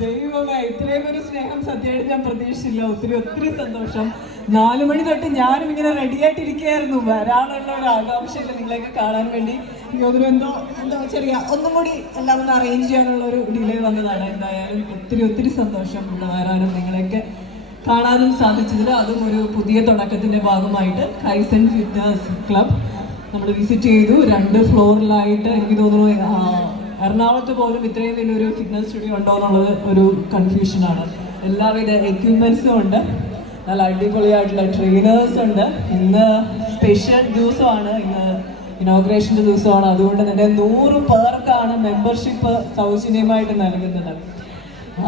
ദൈവമേ ഇത്രയും ഒരു സ്നേഹം സത്യമായിട്ട് ഞാൻ പ്രതീക്ഷിച്ചില്ല. ഒത്തിരി ഒത്തിരി സന്തോഷം. നാലു മണി തൊട്ട് ഞാനും ഇങ്ങനെ റെഡി ആയിട്ടിരിക്കുകയായിരുന്നു. വരാനുള്ള ഒരു ആകാംക്ഷയില്ല നിങ്ങളെയൊക്കെ കാണാൻ വേണ്ടി. തോന്നുന്നു എന്തോ എന്തോ ചെറിയ ഒന്നും കൂടി എല്ലാം ഒന്ന് അറേഞ്ച് ചെയ്യാനുള്ള ഒരു ഡിലേ വന്നതാണ്. എന്തായാലും ഒത്തിരി ഒത്തിരി സന്തോഷം വരാനും നിങ്ങളെയൊക്കെ കാണാനും സാധിച്ചതിൽ അതും ഒരു പുതിയ തുടക്കത്തിന്റെ ഭാഗമായിട്ട് കൈസൻ ഫിറ്റ്നസ് ക്ലബ് നമ്മൾ വിസിറ്റ് ചെയ്തു. രണ്ട് ഫ്ലോറിലായിട്ട് എനിക്ക് തോന്നുന്നു എറണാകുളത്ത് പോലും ഇത്രയും വലിയൊരു ഫിറ്റ്നസ് സ്റ്റുഡിയോ ഉണ്ടോ എന്നുള്ളത് ഒരു കൺഫ്യൂഷനാണ് എല്ലാവിധ എക്യുപ്മെന്റ്സും ഉണ്ട്. നല്ല അടിപൊളിയായിട്ടുള്ള ട്രെയിനേഴ്സ് ഉണ്ട്. ഇന്ന് സ്പെഷ്യൽ ദിവസമാണ്. ഇന്ന് ഇനോഗ്രേഷന്റെ ദിവസമാണ്. അതുകൊണ്ട് തന്നെ നൂറ് പേർക്കാണ് മെമ്പർഷിപ്പ് സൗജന്യമായിട്ട് നൽകുന്നത്.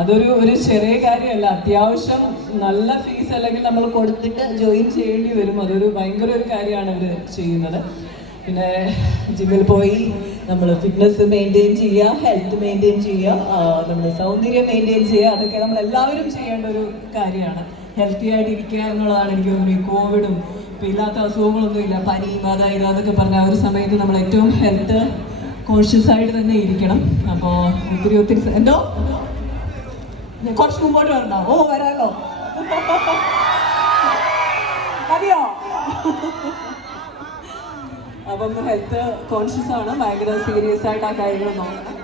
അതൊരു ഒരു ചെറിയ കാര്യമല്ല. അത്യാവശ്യം നല്ല ഫീസ് അല്ലെങ്കിൽ നമ്മൾ കൊടുത്തിട്ട് ജോയിൻ ചെയ്യേണ്ടി വരും. അതൊരു ഭയങ്കര ഒരു കാര്യമാണ് ഇവർ ചെയ്യുന്നത്. പിന്നെ ജിമ്മിൽ പോയി നമ്മൾ ഫിറ്റ്നസ് മെയിന്റെയിൻ ചെയ്യുക ഹെൽത്ത് മെയിന്റെയിൻ ചെയ്യുക നമ്മൾ സൗന്ദര്യം മെയിന്റെയിൻ ചെയ്യുക അതൊക്കെ നമ്മൾ എല്ലാവരും ചെയ്യേണ്ട ഒരു കാര്യമാണ്. ഹെൽത്തി ആയിട്ട് ഇരിക്കുക എന്നുള്ളതാണ് എനിക്ക് തോന്നുന്നത്. ഈ കോവിഡും ഇപ്പം ഇല്ലാത്ത അസുഖങ്ങളൊന്നും ഇല്ല. പനി അതായത് അതൊക്കെ പറഞ്ഞ ആ ഒരു സമയത്ത് നമ്മൾ ഏറ്റവും ഹെൽത്ത് കോൺഷ്യസ് ആയിട്ട് തന്നെ ഇരിക്കണം. അപ്പോൾ ഒത്തിരി ഒത്തിരി എന്തോ? കുറച്ച് മുമ്പോട്ട് വരണ്ട. ഓ വരാലോ? അപ്പം ഹെൽത്ത് കോൺഷ്യസ് ആണ്. ഭയങ്കര സീരിയസ് ആയിട്ട് ആ കാര്യങ്ങൾ നോക്കണം.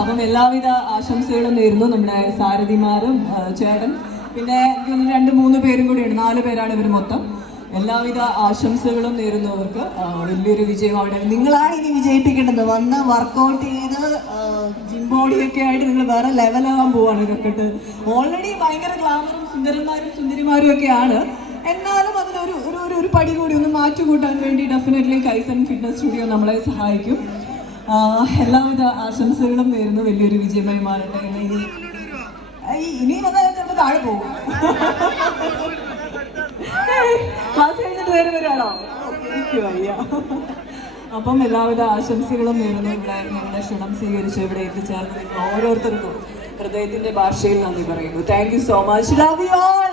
അപ്പം എല്ലാവിധ ആശംസകളും നേരുന്നു നമ്മുടെ സാരഥിമാരും ചേട്ടൻ. പിന്നെ രണ്ട് മൂന്ന് പേരും കൂടിയുണ്ട്. നാല് പേരാണ് ഇവർ മൊത്തം. എല്ലാവിധ ആശംസകളും നേരുന്നവർക്ക് വലിയൊരു വിജയം അവിടെ. നിങ്ങളാണ് ഇനി വിജയിപ്പിക്കേണ്ടത് വന്ന് വർക്കൗട്ട് ചെയ്ത് ജിം ബോഡിയൊക്കെ ആയിട്ട് നിങ്ങൾ വേറെ ലെവലാവാൻ പോവാണ്. ഇതൊക്കെ ഓൾറെഡി ഭയങ്കര ഗ്ലാമറും സുന്ദരന്മാരും സുന്ദരിമാരും ഒക്കെയാണ് എന്നാലും അതിനൊരു ഒരു ഒരു ഒരു പടി കൂടി ഒന്ന് മാറ്റി മാറ്റുകൂട്ടാൻ വേണ്ടി ഡെഫിനറ്റ്ലി കൈസൺ ഫിറ്റ്നസ് സ്റ്റുഡിയോ നമ്മളെ സഹായിക്കും. എല്ലാവിധ ആശംസകളും നേരുന്നു. വലിയൊരു വിജയമായി മാറട്ടെ ഇനി ഇനി ചിലപ്പോൾ താഴെ പോകും. ക്ലാസ് കഴിഞ്ഞിട്ട് നേരെ വരാണോ അപ്പം എല്ലാവിധ ആശംസകളും നേരുന്നു. ഇവിടെ ഞങ്ങളുടെ ക്ഷണം സ്വീകരിച്ച് ഇവിടെ എത്തിച്ചേർന്ന് ഓരോരുത്തർക്കും ഹൃദയത്തിന്റെ ഭാഷയിൽ നന്ദി പറയുന്നു. Thank you so much love you all